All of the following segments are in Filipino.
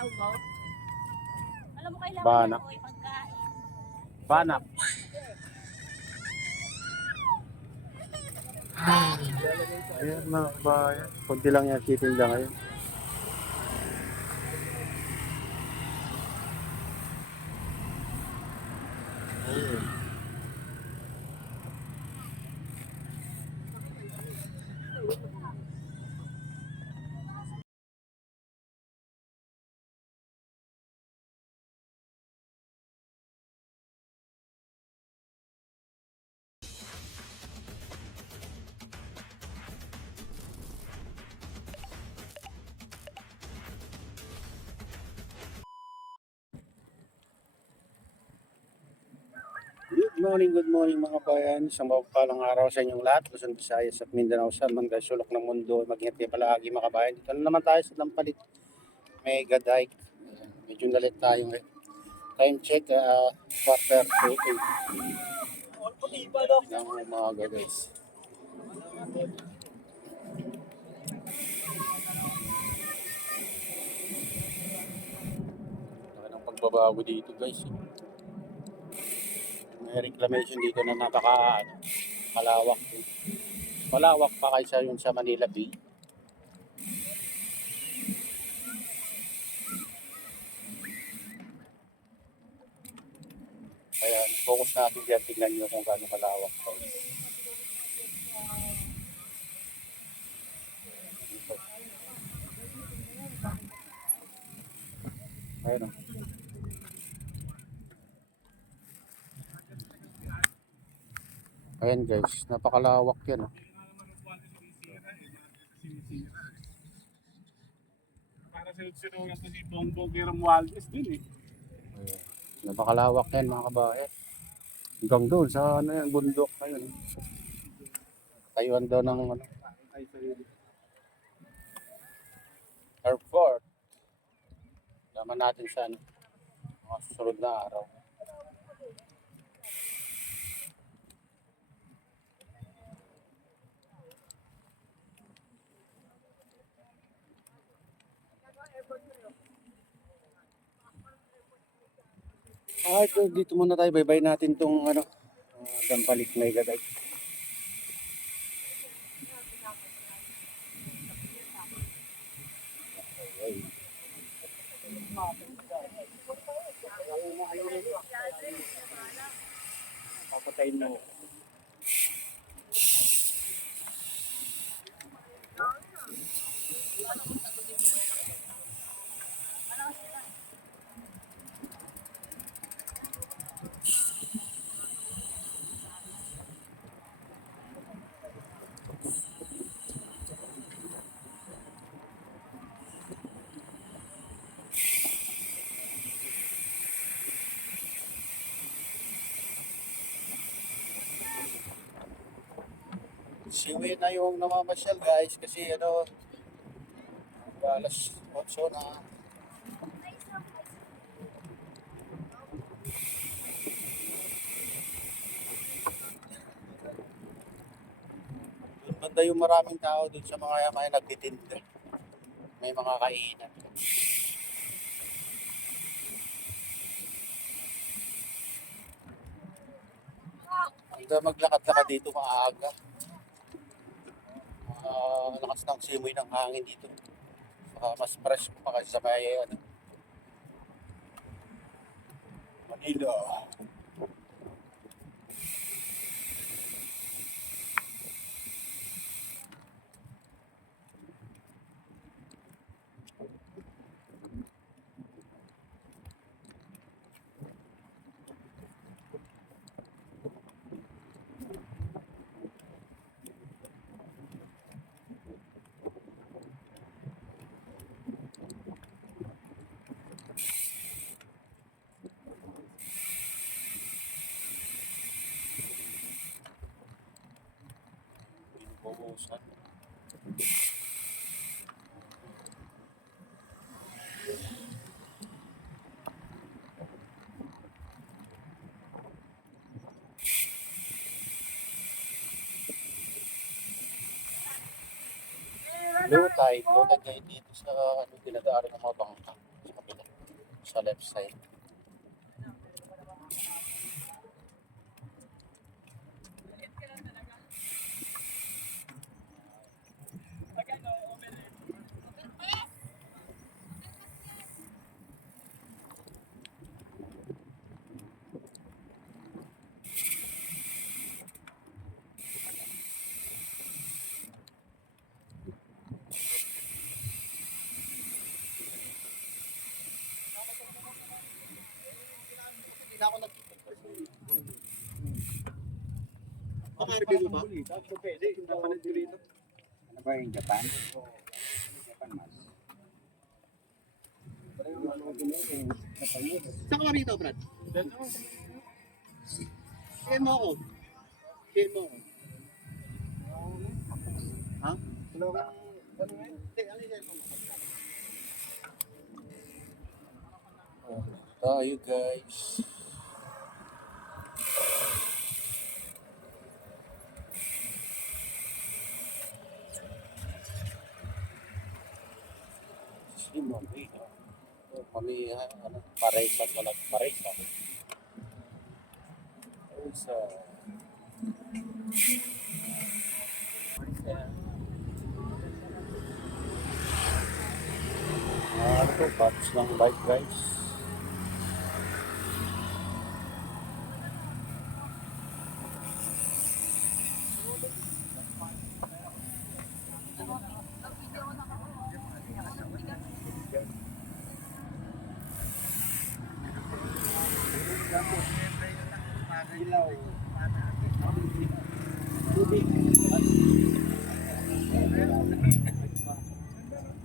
Alam mo kailangan Banak. ng pagkain. Banak. Ayan mga kabayan. Kunti lang yan titinda ngayon. Good morning mga bayan. Isang mapagpalang araw sa inyong lahat. Luzon, Visayas at Mindanao sa mga sulok ng mundo. Mag-ingat kayo palagi mga kabayan. Dito na naman tayo sa Dampalit. Mega Dike. Medyo nalit tayo ngayon. Time check, quarter to 8 ng umaga guys. Laki ng pagbabago dito guys. May reclamation dito na malawak. Malawak pa kaysa yung sa Manila Bay. Kaya focus natin dyan, tingnan nyo kung gaano kalawak. Ayun o. Ayan guys, napakalawak yan o. Para sa sinungan to si Bongbong Romualdez din eh. Ayan. Napakalawak yan mga kabayan. Hanggang doon sa ano yan, bundok na yun. Tayuan daw ng ano, airport. Laman natin sa ano, mga susunod na araw. Ito, dito muna tayo. Bye-bye natin tong ano, Dampalit Mega Dike. Papatayin mo. Siwi na yung namamasyal guys kasi ano, alas 8 na. Doon banda yung maraming tao doon sa mga may nagtitinda. May mga kainan. Hangga maglakad-lakad dito maaga. Lakas ng simoy ng hangin dito. Saka mas fresh pa kasi sa may ano, Manila. Bumusan. Low tide ngayon dito sa ano, dinadaanan ng mga bangka sa kabila. sa left side. Pang-review mo ba? Ano ba yung Japan? Japan mas. Saan ka rito, Brad? Share mo ako. Share mo ako. Ha? Hindi, ano yan? Tayo guys. Si Mami. Mami, ano, paresa pala. Paresa. Paresa. Ano to? Batch ng bike guys.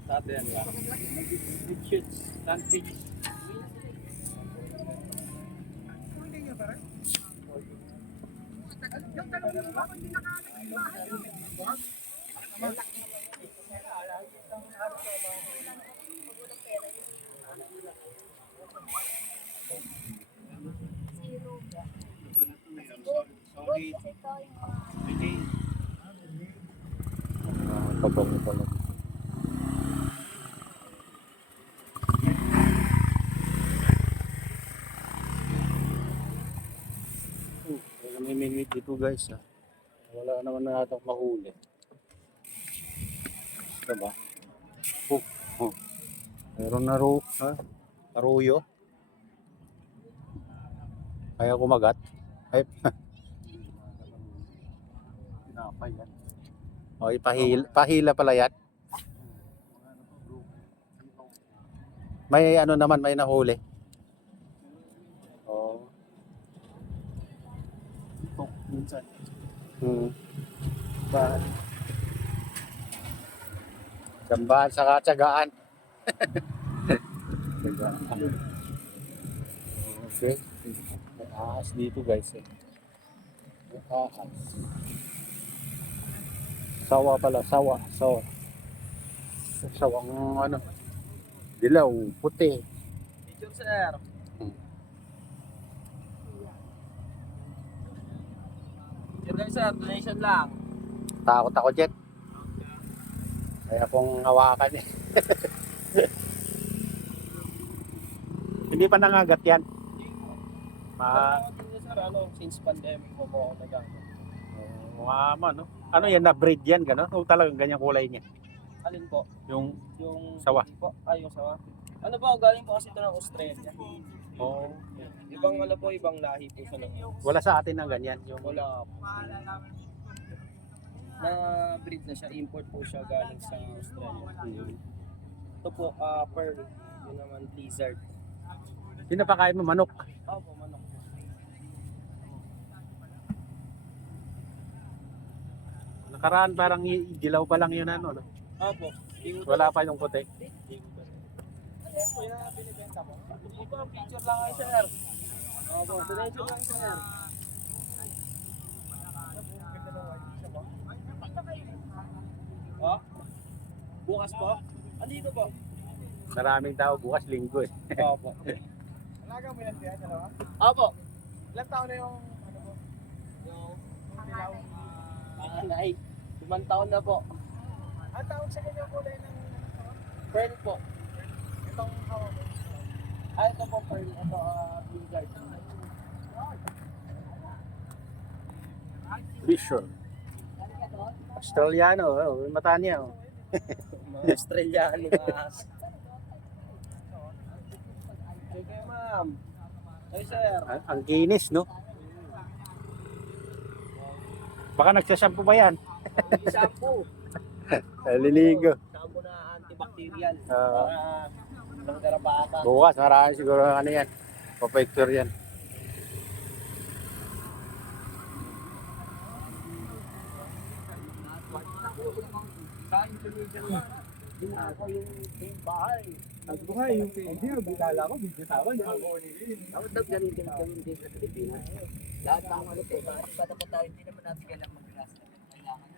Sabi yan ba? Shoots, sandwich. Pabango pala. Namimingwit dito guys ha. Wala naman na natang mahuli. Diba? Oh, oh. Meron na ha? Aruyo. Kaya kumagat. Ay, pinapay yan. O, pahila pala yan. May ano naman, may nahuli. Oh. Minsan. Ba? Jambahan sa katsagaan. Okay. May ahas dito guys eh. May ahas. Sawa pala, sawa. Sawang ano. Dilaw, puti. Picture, sir. Picture lang, sir. Donation lang. Takot ako dyan. Kaya kung hawakan eh. Hindi pa nangagat yan. Sir, since pandemic mo po ako nagano. Mama, no? Ano yan, na-breed yan, gano'n? O talagang ganyang kulay niya? Alin po? Yung Yung sawa. Po, yung sawa. Ano po, galing po kasi ito ng Australia. Oh, Ibang ano po, ibang lahi po siya. wala sa atin ng ganyan. Yung Wala po. Na breed na siya, import po siya galing sa Australia. Ito po, pearl. Yun naman, lizard. pinapakain mo manok. Opo, manok. Nakaraan parang dilaw pa lang yun ano, no? Opo. Wala pa yung puti. Kuya, binibenta mo? Ito, picture lang kayo, sir. Opo, donation lang, sir. Oh? Bukas po? Andito po. Maraming tao bukas linggo eh. Opo. Alaga mo yan kaya, dalawa? Opo. Ilang taon na yung, ano mo? Yung dilaw? Anay. 5 taon na po. Ang tawag sa kanya kulay ng Pearl po. itong hawak mo? Ito po, Pearl. Ito, blizzard. Vision. Australiano, oh, mata niya. Oh. Mga Australiano, mga... Okay, ma'am. Hey, sir. Ang kinis, no? Baka nagsashampoo ba yan? Shampoo. Naliligo. Shampoo na antibacterial. Ah. Ang garapata. Bukas, marami siguro ano yan. Papicture yan. Nagbuhay yung video, bitala ko, bitawan yung ako nilin. Dapat daw ganun din sa Pilipinas. Lahat ng ano, dapat tayo, hindi naman natin kailangan mag-glass. Kailangan.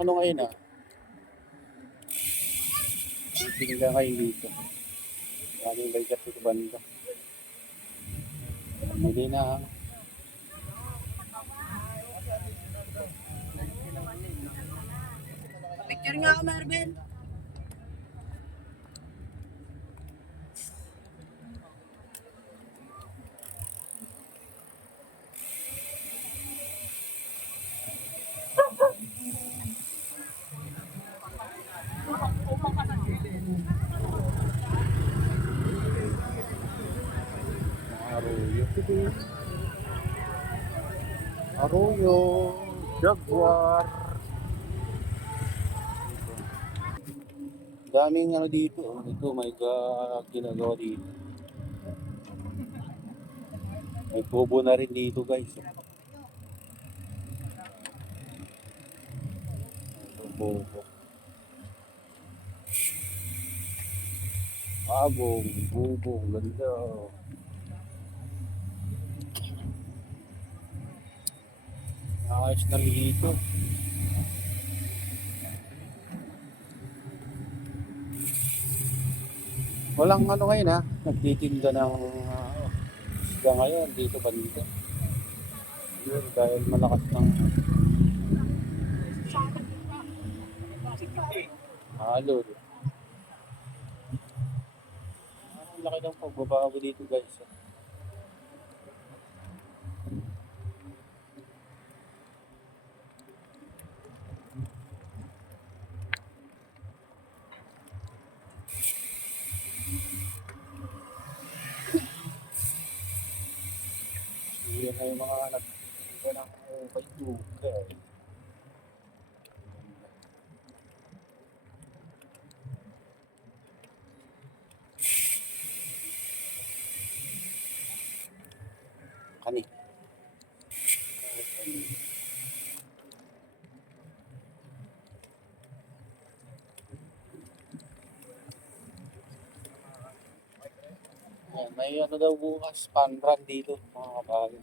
Ano ngayon ah? Tingnan kayo dito. Maraming baykat sa banda. Hindi na. Picture nga ako, Marvin. Arroyo. Arroyo. Jaguar. Daming ano dito. Ito may ginagawa dito. May kubo na rin dito guys. Kubo. Abong, bubong, ganda. Ayos na rin dito. Walang ano ngayon ha, nagtitinda ng isda ngayon dito banda. Yun, dahil malakas ng halo. Ang laki ng pagbabago dito guys. Yan na yung mga nagtitinda ng ukay-ukay. Kani. Ayan, may ano daw bukas, fun run dito, mga kabayo.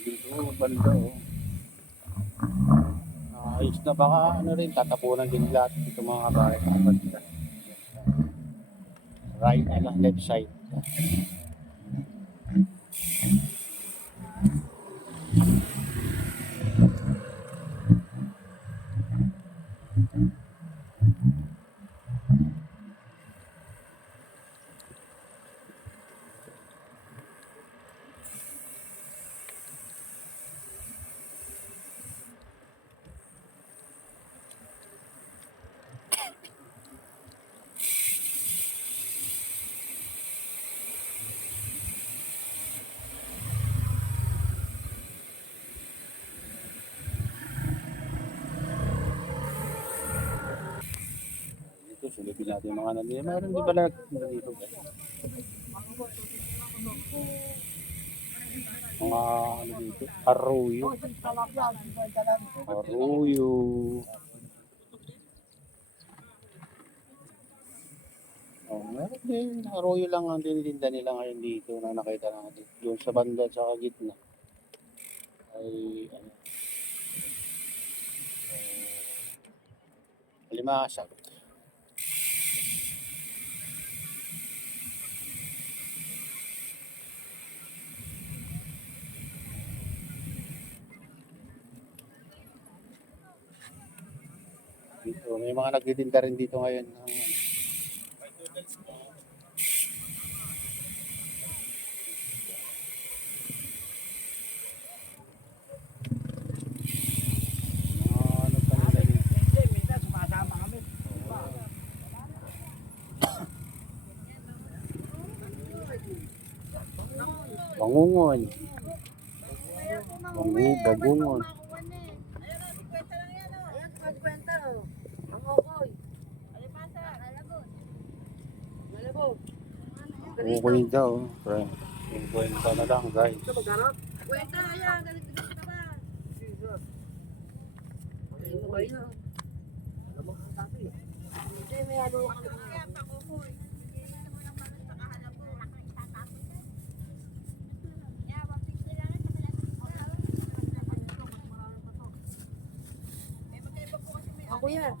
Dito, banda oh. Ayos na baka ano rin, tatapunan din lahat dito mga kabayo. Right, left side. Silipin natin yung mga nandito. Mayroon di pala nandito guys. Mga ano dito? Arroyo. Arroyo. Oh, meron din. Arroyo lang ang tinitinda nila ngayon dito na nakita natin. Doon sa banda at sa gitna. Ay, ano, limasag. Dito, may mga nagtitinda rin dito ngayon ng ano, ano pa nila dito. Minsan sumasama kami. Bangungon. Bagungon. Kukunin daw. Pre. Kukunin na lang guys. Ako yan.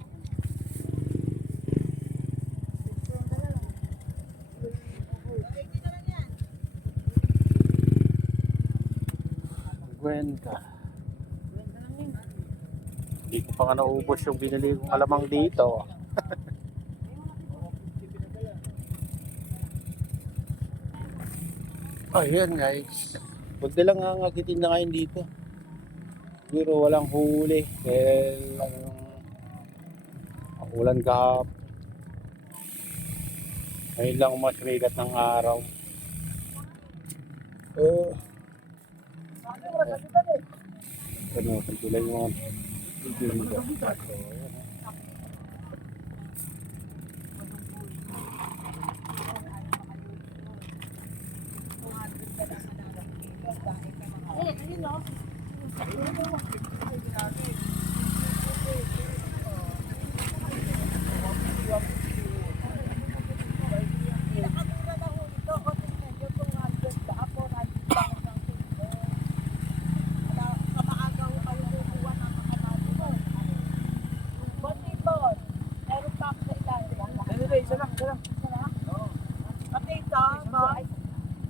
Kwenta. Hindi ko pa nga naubos yung binili kong alamang dito. Ayan guys. Kunti lang ang agitin na ngayon dito. Pero walang huli. Dahil ang ulan kahap. Ngayon lang mas rigat ng araw. Oh. Ano, pagkulay yung mga video dito. So, ayan. Isa lang.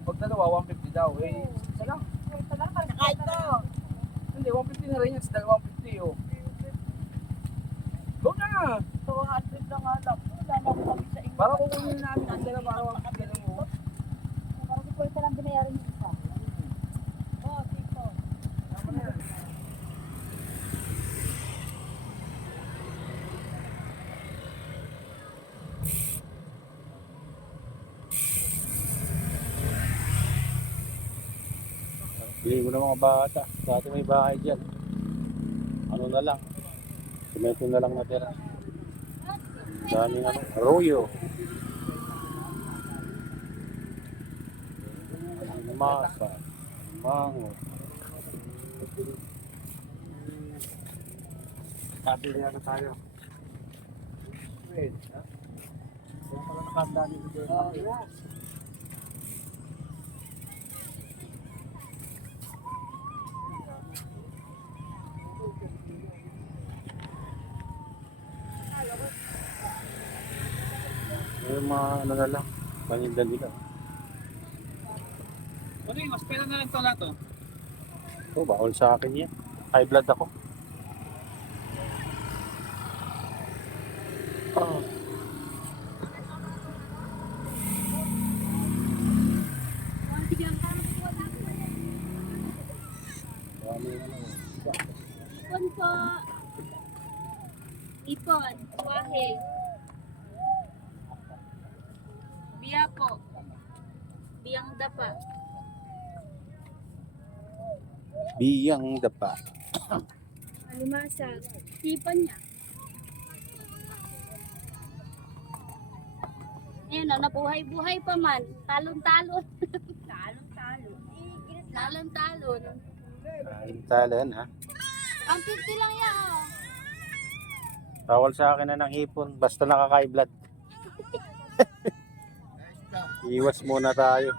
Pag dalawa, 150 daw. Isa lang. Kahit to. Hindi, 150 na rin yan. Sa dalawa, 150 oh. Go na! 200 na nga lang. Wala na ako kami sa inyo. Para kukunin namin ang dala para 150 lang mo. Parang di ko ito lang binayaran yung isa. Oo, dito. Tama na yan. Bili ko ng mga bata. Dati may bahay dyan. Ano na lang. Simento na lang natira. Ang daming ano, arroyo. Masa. Mango. Kabili na tayo. Wait, ha? Kaya pala nakanda nito dito. Yung mga ano na lang. Paninda nila. Ano yung mas pera na lang ito lahat oh. Ito, bawal sa akin yan. High blood ako. Oh. Dami ano. Ipon po. Ipon. Wahe. Biya po. Biyang dapa. Biyang dapa. Alimasag. Sipan niya. Ayan o, nabuhay-buhay pa man. Talon-talon. Talon-talon. Talon-talon. Talan ha. Ang 50 lang yan oh. Bawal sa akin na ng hipon, basta nakaka-blood. Iwas muna tayo.